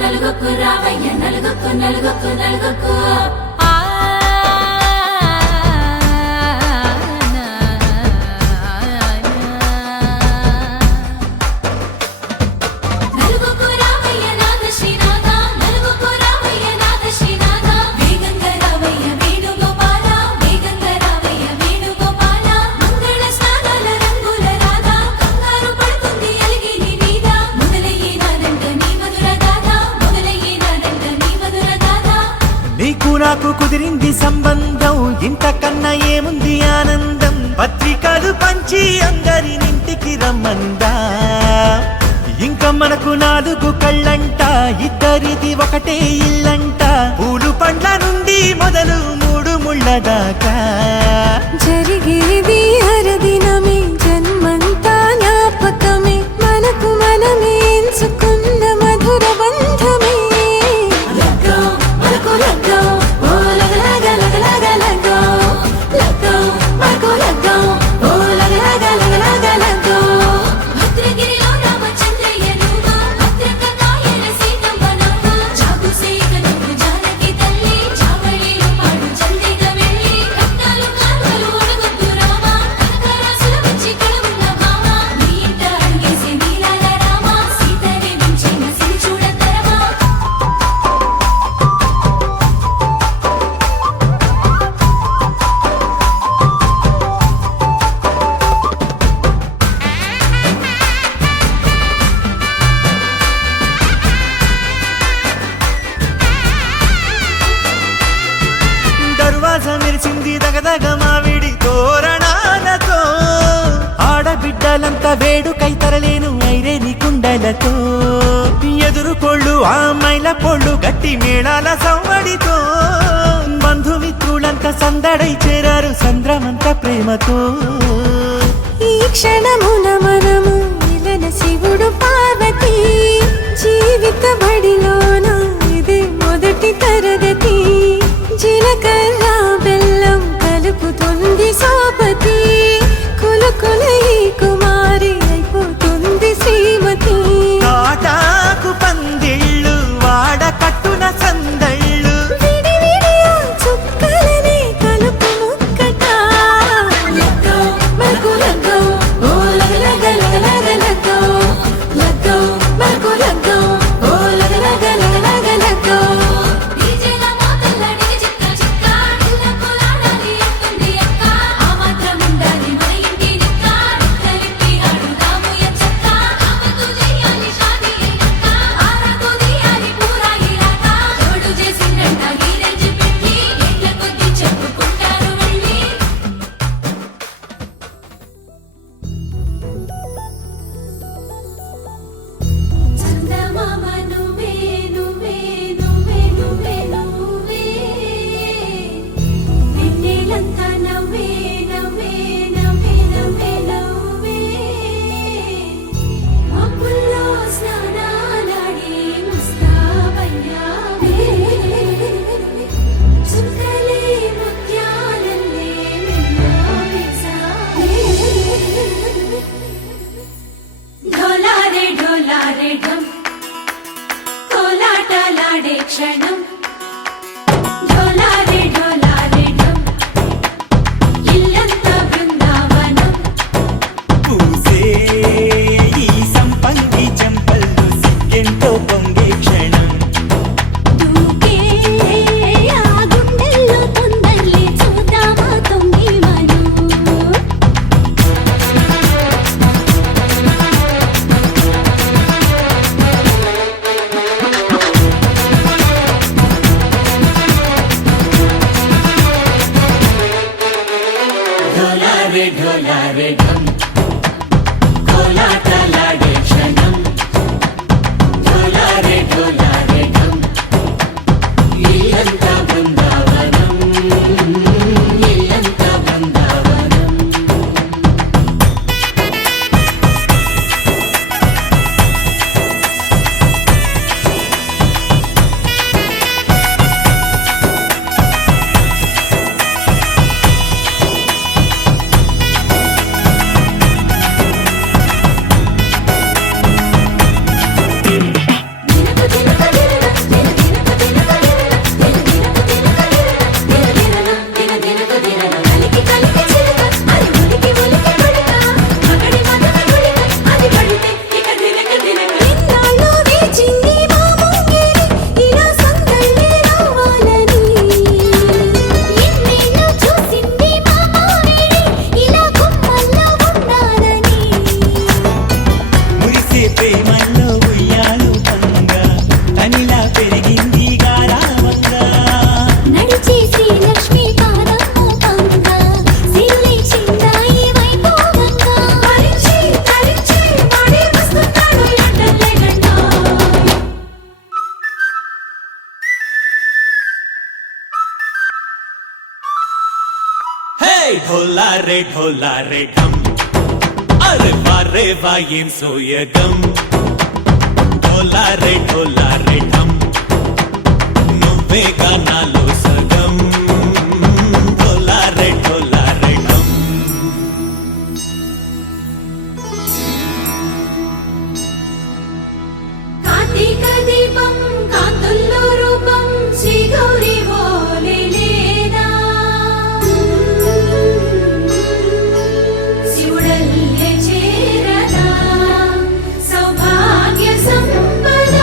నలుగుకు రావయ్య నలుగుకు నాకు కుదిరింది సంబంధం ఇంతకన్నా ఏముంది ఆనందం పత్రికలు పంచి అందరినింటికి రమ్మందా ఇంకా మనకు 4 కళ్ళంట ఇద్దరిది ఒకటే ఇల్లంట పూలు పండ్ల నుండి మొదలు 3 ముళ్ళ దాకా జరిగేది హరదినమే జన్మంతా జ్ఞాపకమే మనకు మనమే ఎంచుకున్న మధుర బంధమే మెరిసింది దగదగ మావిడి తోరణాలతో ఆడబిడ్డలంతా వేడుకై తరలేను ఐరేని కుండలతో ఎదురుకోళ్ళు ఆ మైల పోళ్ళు గట్టి మేళాల సవ్వడితో బంధుమిత్రులంతా సందడై చేరారు సంద్రమంత ప్రేమతో ఈ క్షణమున మనము మిలన శివుడు పార్వతి జీవిత బడిలోన ఇది మొదటి తరగతి జీలకర్ర బెల్లం కలుపుతుంది సోపతి కులుకుల ఈ కుమారి అయిపోతుంది శ్రీమతి కాటాకు పందిళ్ళు వాడ కట్టున సందళ్ళు విడివిడియా చుక్కలనే కలుపు ముక్కట మరకు లగ్గో ఓ లగ లగ్గో మరకు లగ్గో ఓ లగ లగ్గో క్షణం ढोला रे ढम अरे वारे वाइन सोयगम ढोला रे ढम నువ్వే గానాలో సగం ढोला रे ढम కార్తీక దీపం కాంతుల్లో రూపం శ్రీ గౌరీ ఓలే లేదా శివుడల్లే చేరదా సౌభాగ్య సంపద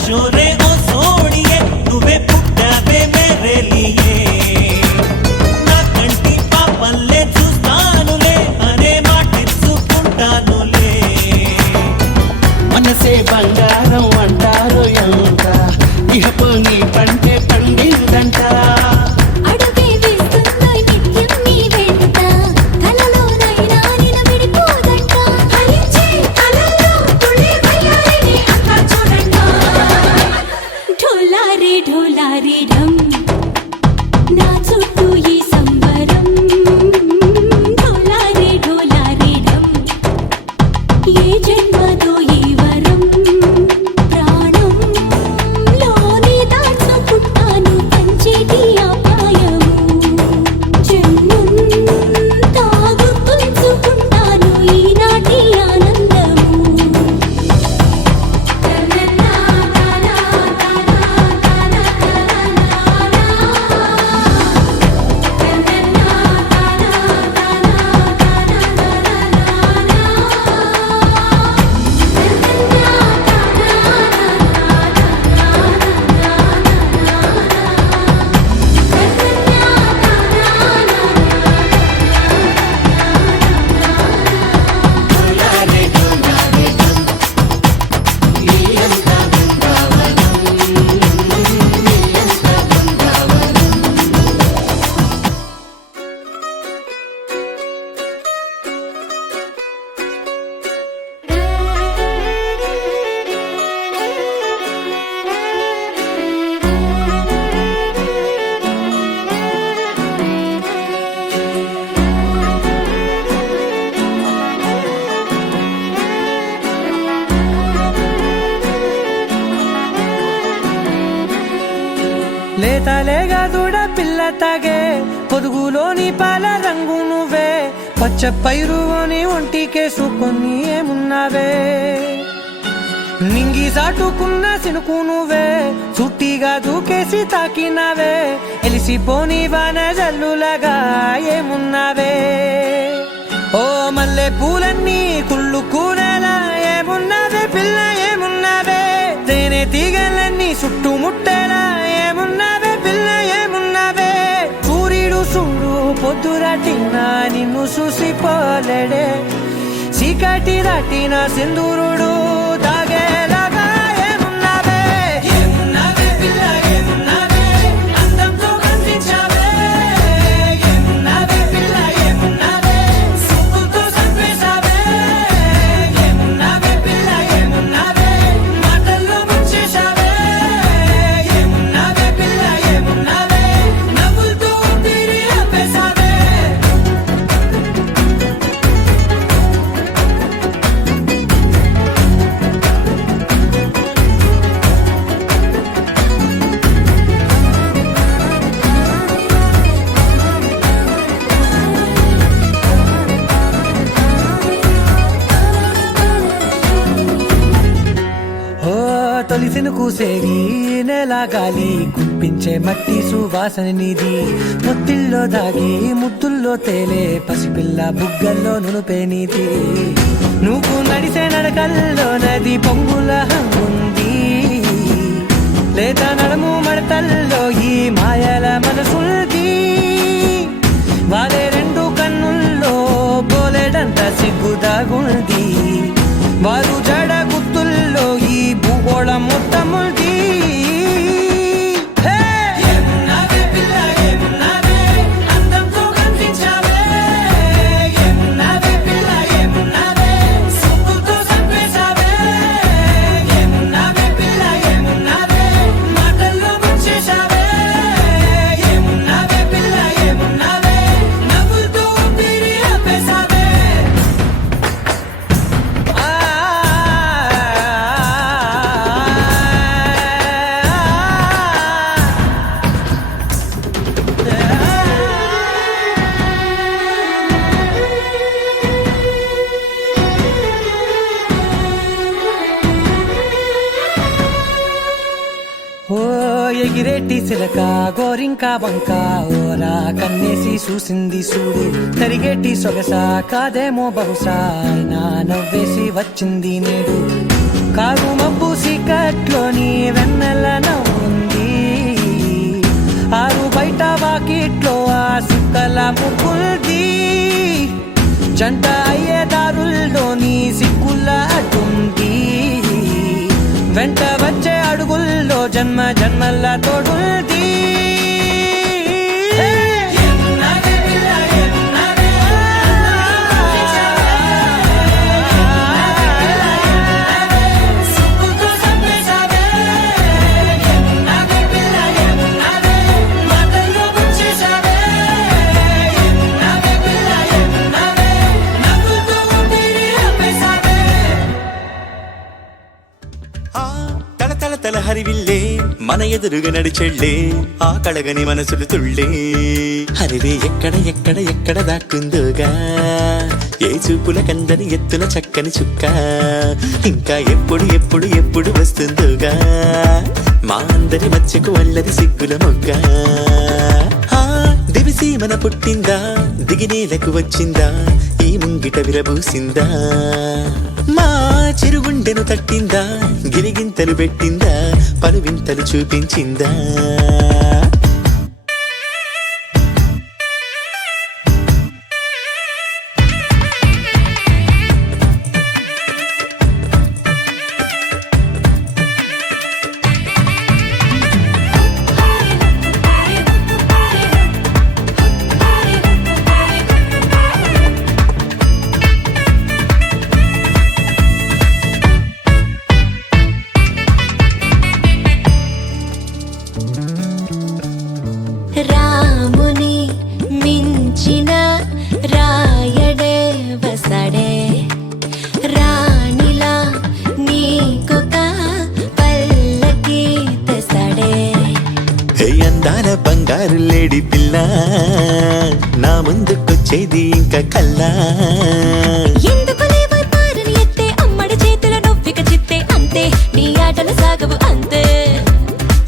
छोरे ओ सोनिए నువ్వే పుట్టావే మేరే లియే నా కంటి పాపల్లే చూస్తానులే అనే మాటిచ్చుకుంటానులే మనసే బంగారం అంటారు ఎంత ఇహపు నీ పంటే పండిందంట అడుగే వేస్తుందో నిత్యం నీ వెంట కలలోనైనా నిన్ను విడిపోదంట ఫలించే కలలో తుళ్ళే వయ్యారిని అంతా చూడంట ढोला रे ढम నా చుట్టూ ఈ సంబరం ढोला रे ढम ఏ జన్మదో ఈ వరం ప్రాణం లోనే దాచుకుంటాను పంచేటి అపాయము జన్మంతా గుర్తుంచుకుంటాను ఈనాటి ఆనందము లేతలేగా దూడ పిల్ల తాగే పొదుగులోని పాల రంగు నువ్వే పచ్చ పైరుని ఒంటికేసుకొని ఏమున్నావే నింగి సాటుకున్న సినుకు నువ్వే చుట్టిగా దూకేసి తాకినావే ఎలిసిపోని వాన జల్లులగా ఏమున్నావే ఓ మల్లె పూలన్నీ కుళ్ళు కూరలా ఏమున్నావే పిల్ల ఏమున్నావే తేనె తీగలన్నీ చుట్టుముట్టేలా ఏమున్నావే పిల్ల ఏమున్నావే సూర్యుడు చూడు పొద్దురాటిన నిన్ను చూసిపోలేడే చీకటి దాటిన సింధూరుడు దాగేలాగా ఏమున్నావే ఏమున్నావే పిల్ల ఏమున్నావే అందంతో కనిపించావే ఏమున్నావే పిల్ల ఏమున్నావే సుక్కుతో చంపేశావే ఏమున్నావే పిల్ల ఏమున్నావే మాటల్లో ముంచేశావే ఏమున్నావే పిల్ల ఏమున్నావే నవ్వులతో ఊపిరి ఆపేశావే తొలిసిన కూసేరి నెల గాలి కుప్పించే మట్టి సువాసన నిధి ముత్తిల్లో దాగి ముత్తుల్లో తేలే పసిపిల్ల బుగ్గల్లో నునుపే నీది నువ్వు నడిసే నడకల్లో నది పొంగుల హంగుంది లేత నడుము మడతల్లో ఈ మాయల మనసుల్ది వాలే రెండు కన్నుల్లో బోలెడంత సిగ్గుదాగుంది వారు జడ గుర్తుల్లో ఈ భూగోళం మొత్తముంది ఓ ఎగిరేటి సిలక గోరింక వంక ఓరా కన్నేసి చూసింది చూడు తరిగేటి సొగస కాదేమో బహుశా అయినా నవ్వేసి వచ్చింది నేడు కారు మబ్బు సీకట్లోని వెన్నెల నవ్వుంది ఆరు బయట వాకిట్లో ఆ సుక్కల ముగ్గుల్ది జంట అయ్యే దారుల్లోని సిగ్గుల అడ్డుంది వెంట వచ్చే అడుగుల్లో జన్మ జన్మల్ల తోడుంది తల హరివిల్లే మన ఎదురుగా నడిచెళ్ళే ఆ కళగని మనసులు తుళ్ళే హరివే ఎక్కడ ఎక్కడ ఎక్కడ దాక్కుందోగా ఏ చూపుల కందని ఎత్తుల చక్కని చుక్క ఇంకా ఎప్పుడు ఎప్పుడు ఎప్పుడు వస్తుందోగా మా అందరి మధ్యకు వల్లది సిగ్గుల మొగ్గ దివిసి మన పుట్టిందా దిగినేలకు వచ్చిందా ఈ ముంగిట విరబూసిందా మా చిరుగుండెను తట్టిందా గిరిగింతలు పెట్టిందా పరువింతలు చూపించిందా రాముని మించిన రాయడే వసడే రాణిలా నీకొక పల్లకి తెసడే ఏ అందాల బంగారు లేడి పిల్ల నా ముందుకొచ్చేది ఇంకా కల్లా ఎందుకు లేవై పారని ఎత్తే అమ్మడి చేతుల నొవ్విక చిత్తే అంతే నీ ఆటలు సాగవు అంతే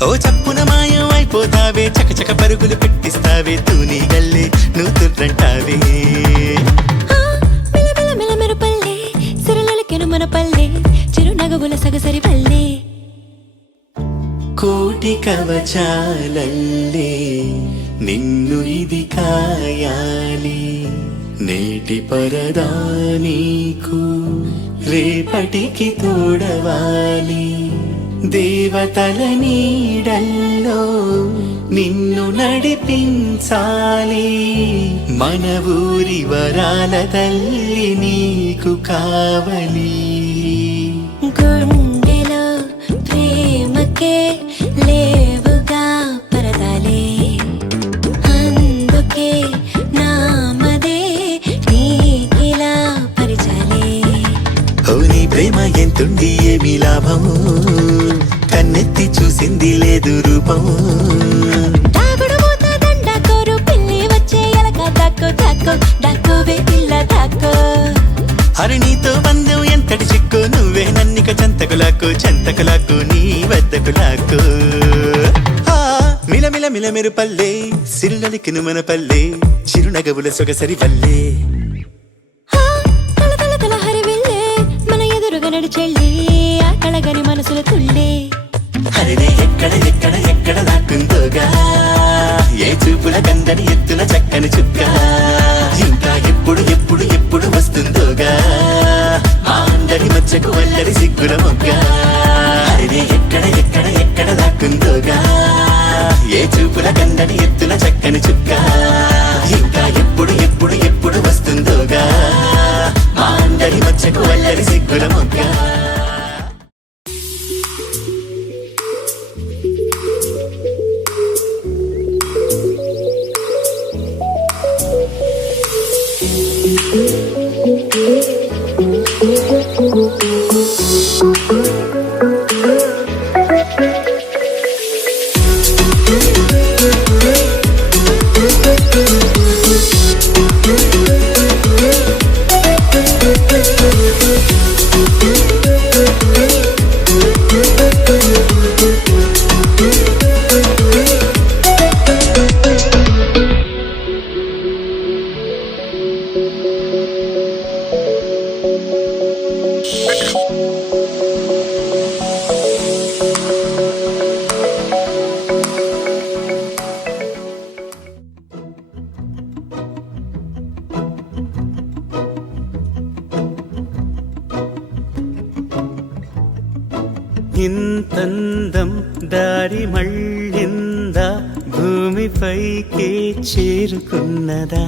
ఓ చప్పున మాయం అయిపోతావే చకచక పరుగులు పెట్టిస్తావే తూని గల్లే నువ్వు తుర్రంటావే మిలమిల మిలమెరు పల్లె సిరలకెను మన పల్లె చిరునగవుల సగసరి పల్లె కోటి కవచాలల్లే నిన్ను ఇది కాయాలి నేటి పరదా నీకు రేపటికి తోడవాలి దేవతల నీడల్లో నిన్ను నడిపించాలి మన ఊరి వరాల తల్లి నీకు కావలి గుండెలో ప్రేమకే లేవుగా పరదాలే అందుకే నామదే నీకిలా పరిచాలే ఓ నీ ప్రేమ ఎంతుండి ఏమి లాభము కన్నెత్తి చూసింది లేదు రూపము దాగుడు మూత దండ కోరు పిల్లి వచ్చే ఎలక దాక్కో దాక్కో దాక్కోవే పిల్ల దాక్కో అరే నీతో బంధం ఎంతటి చిక్కు నువ్వే నన్నిక చెంతకులాకు నీ వద్దకులాకు మిలమిల మిలమెరు పల్లె సిరులలికిను మన పల్లె చిరునగవుల సొగసరి పల్లె తల తల తల హరివిల్లే మన ఎదురుగా నడిచెళ్ళి ఆ కళగని మనసుల తుళ్ళే హరివే ఎక్కడ ఎక్కడ ఎక్కడ దాక్కుందోగా ఏ చూపుల కందని ఎత్తుల చక్కని చుక్క అల్లరి సిగ్గుల మొగ్గ అరే ఎక్కడ ఎక్కడ ఎక్కడ దాక్కుందోగా ఏ చూపుల కందని ఎత్తున చక్కని చుక్క ఇంకా ఎప్పుడు ఎప్పుడు ఎప్పుడు వస్తుందోగా మా అందరి మచ్చకు అల్లరి సిగ్గుల మొగ్గ ఇంతందం దారి మళ్ళిందా భూమిపైకే చేరుకున్నదా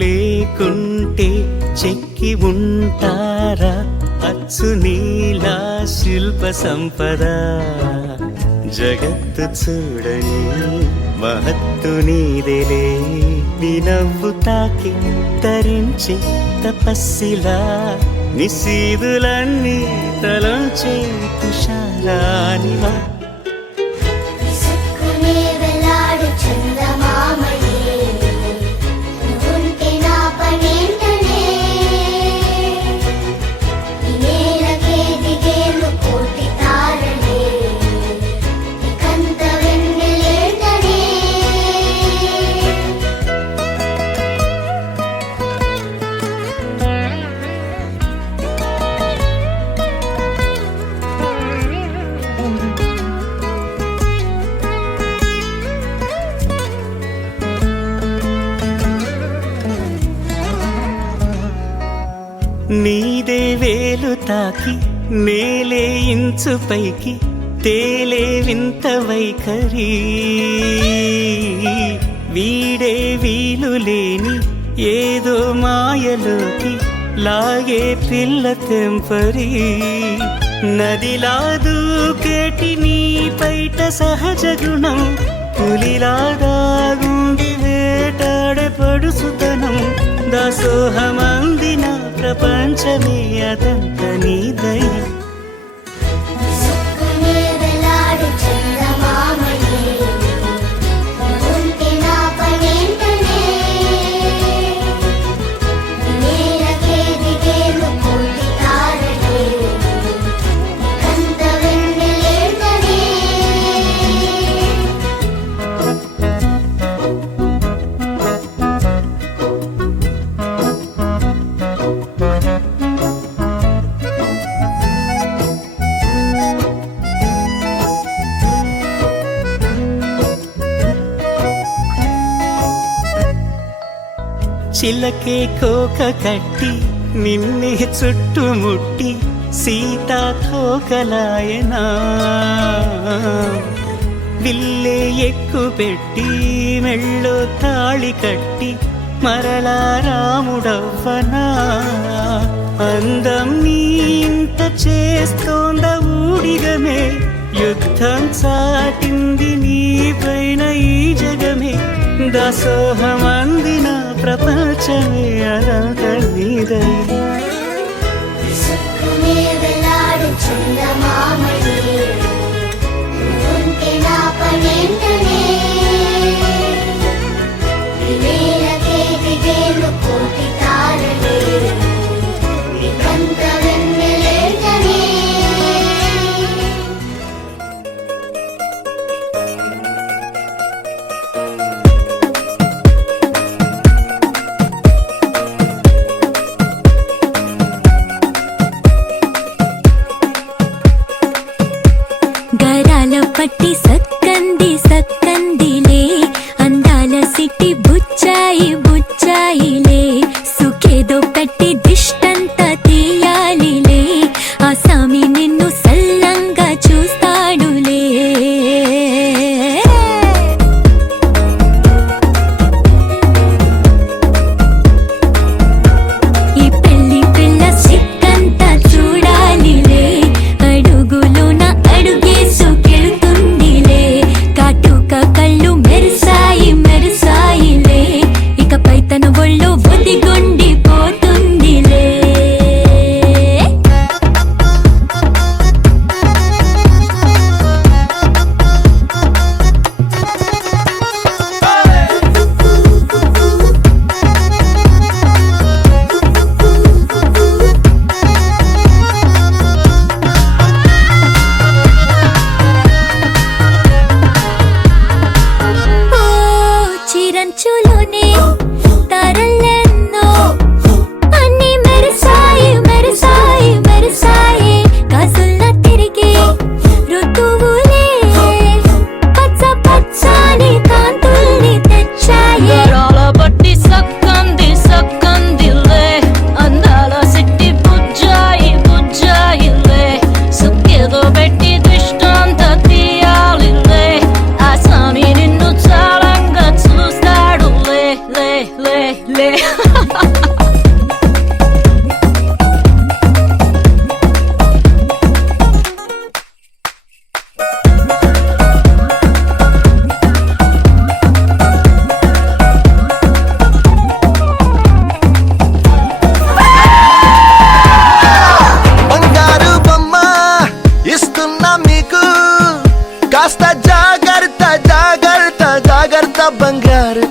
లేకుంటే చెక్కి ఉంటారా అచ్చు నీలా శిల్ప సంపద జగత్తు చూడని మహత్తు నీదేలే నీ నవ్వు తాకి తరించి తపస్సిలా నిశీదులన్నీ తలంచే తుషారానివా విసుక్కునే వెలాడు చందమామయే నువ్వుంటే నా పనేంటనే ఈ నేలకే దిగేలు కోటి తారలే ఇకంత వెన్నెలేంటనే నీదే వేలు తాకి నేలే ఇంచు పైకి తేలే వింత వైఖరి వీడే వీలు లేని ఏదో మాయలోకి లాగే పిల్ల తెంపరి నదిలా దూకేటి నీ పైట సహజ గుణం పులిలా దాగుండి వేటాడే పడుసుతనం దాసోహమందిన ప్రపంచమే అదంత నీదై విసుక్కునే వెలాడు చందమామయే నువ్వుంటే నా పనేంటనే ఈ నేలకే దిగేలు కోటి తారలే ఇకంత వెన్నెలేంటనే చిలకే కోక కట్టి నిన్నే చుట్టుముట్టి సీతాకోకలాయనా విల్లే ఎక్కు పెట్టి మెళ్ళో తాళి కట్టి మరలా రాముడవ్వనా అందం నీ ఇంత చేస్తోంద ఊడిగమే యుద్ధం చాటింది నీ పైన ఈ జగమే దాసోహమందిన ప్రపంచమే అదంత నీదై విసుక్కునే వెలాడు చందమామయే నువ్వుంటే నా పనేంటనే ఈ నేలకే దిగేలు కోటి తారలే ఇకంత వెన్నెలేంటనే గరాల పట్టి సక్కంది సక్క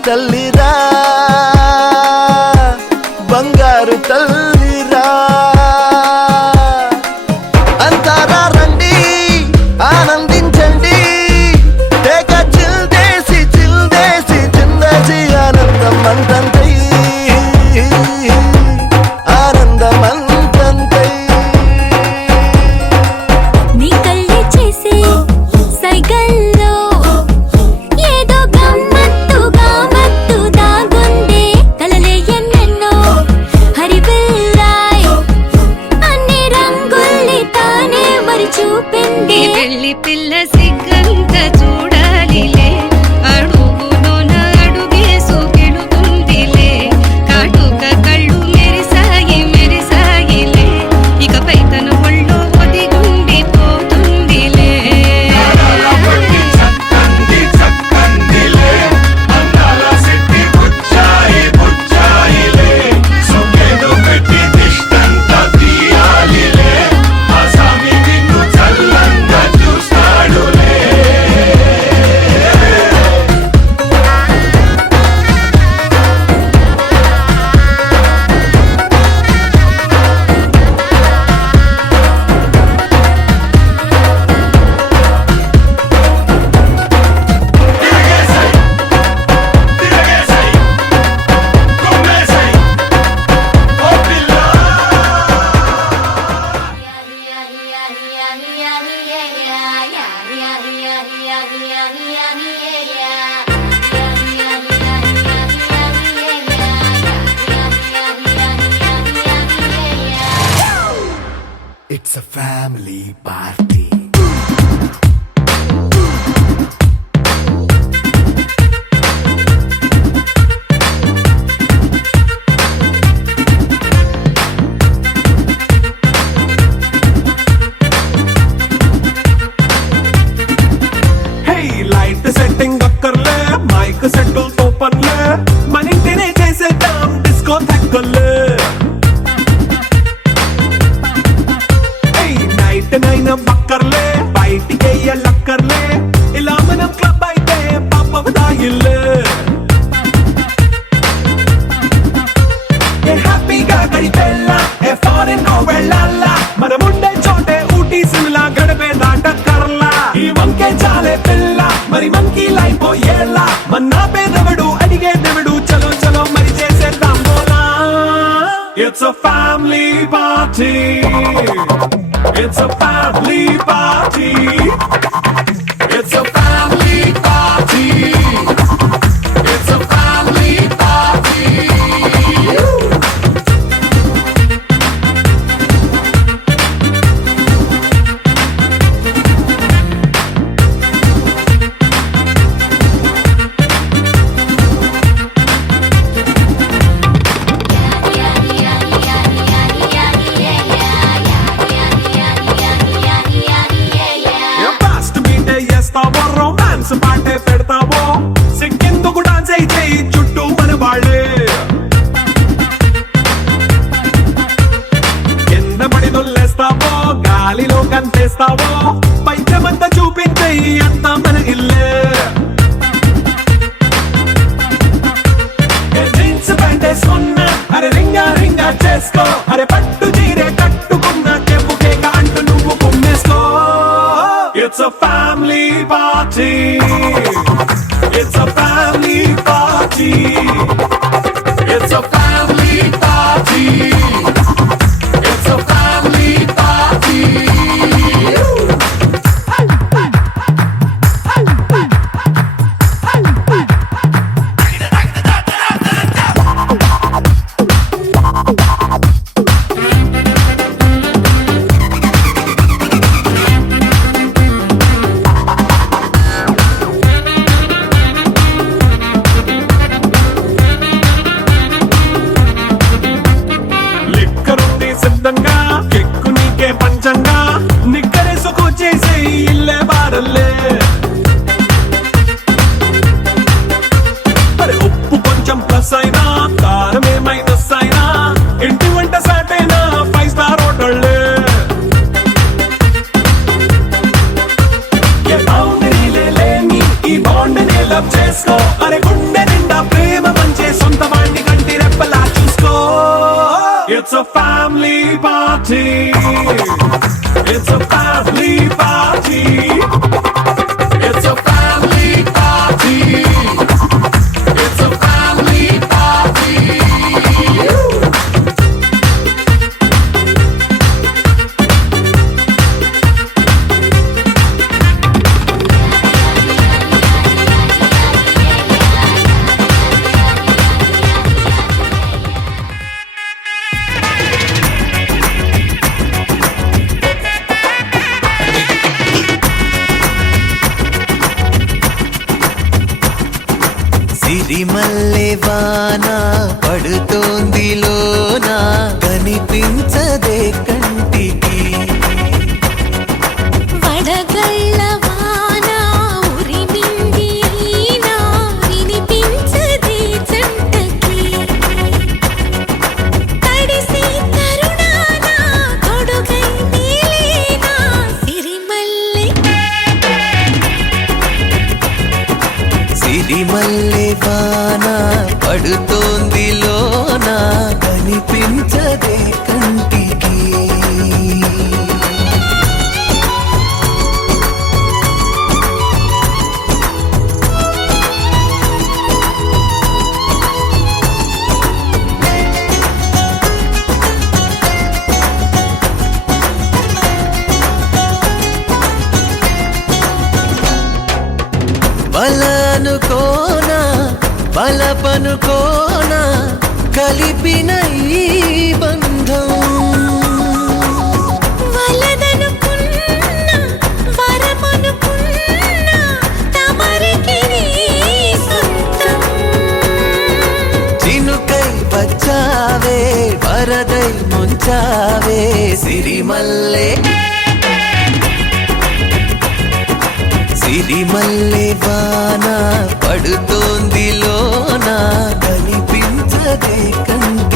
తల్లిరా బంగారు తల్లిరా అంతారా రండి ఆనందించండి తేగ చిల్దేసి జిందజీ ఆనందం అంతంతై ఆనందం అంతంతై నీ కళ్ళే చేసే సైగల్లో ఏదో గమ్మత్తుగా మత్తు దాగుందే కలలే ఎన్నెన్నో హరివిల్లాయ్ అన్ని రంగుల్ని తానే మరి చూపింది పెళ్లి పిల్ల సిగ్గంత చూడాలిలే అడుగులోన అడుగేసు గెలుతుందిలే కాటుక కళ్ళు మెరిసాయిలే ఇకపై తన ఒళ్ళో ఒదిగుండిపోతుందిలే It's a family party. Hey, light setting అక్కర్లే మైక్ సెట్టుల్ తో పర్లే మన ఇంటినే చేసేద్దాం డిస్కో థక్కర్లే నైట్ నైన్ బక్కర్లే బయటికి లక్కర్లే ఇలా మనం క్లబ్ అయితే పాపదాయిల్లే హ్యాపీగా గడిపెల్లా ఏ ఫారెన్ వెళ్ళాలా మనముండే చోటే ఊటీ సిమ్లా గడిపే దాటక్కర్లా ఈ వంకే చాలే పిల్ల మరి మంకీ లైఫ్ ఏళ్ళ మన్నా పేదవడు అడిగేదెవడు చలో చలో మరి చేసేద్దాం బోలా It's a family party. It's a family party. It's a family party. It's a family party. Fast beat చేస్తావో రొమాన్స్ పాటే పెడతావో సిక్కిందుకు డాన్స్ అయితే చుట్టూ మన వాళ్ళే కింద పడి దొల్లేస్తావో గాలిలో కంతేస్తావో పైచమంతా చూపించే అంతా మన ఇల్లే జీన్స్ ప్యాంట్ వేసుకున్నా అరే రింగా రింగా చేసుకో అరే పట్టు చీరే కట్టుకున్నా చెప్పుకే అంటూ నువ్వు కుమ్మేసుకో It's a family party. It's a family party. It's a family party. It's a family party. party. It's a family party. It's a family party. It's a family party. సిరిమల్లె వాన పడుతోంది లోన కనిపించదే కంటికి వడగళ్ళ వాన ఉరిమింది అయినా వినిపించదే జంటకి తడిసి తరుణాన తొడుగై నీలేనా సిరిమల్లె సిరిమల్లె వాన పడుతోంది లోన కనిపించదే కంటికి బలనుకోనా బలపనుకోనా కలిపిన ఈ బంధం వలదనుకున్నా వరమనుకున్నా తమరికి నీ సొంతం చినుకై వచ్చావే వరదై ముంచావే సిరిమల్లె సిరిమల్లె వాన పడుతోంది లోన కనిపించదే కంటి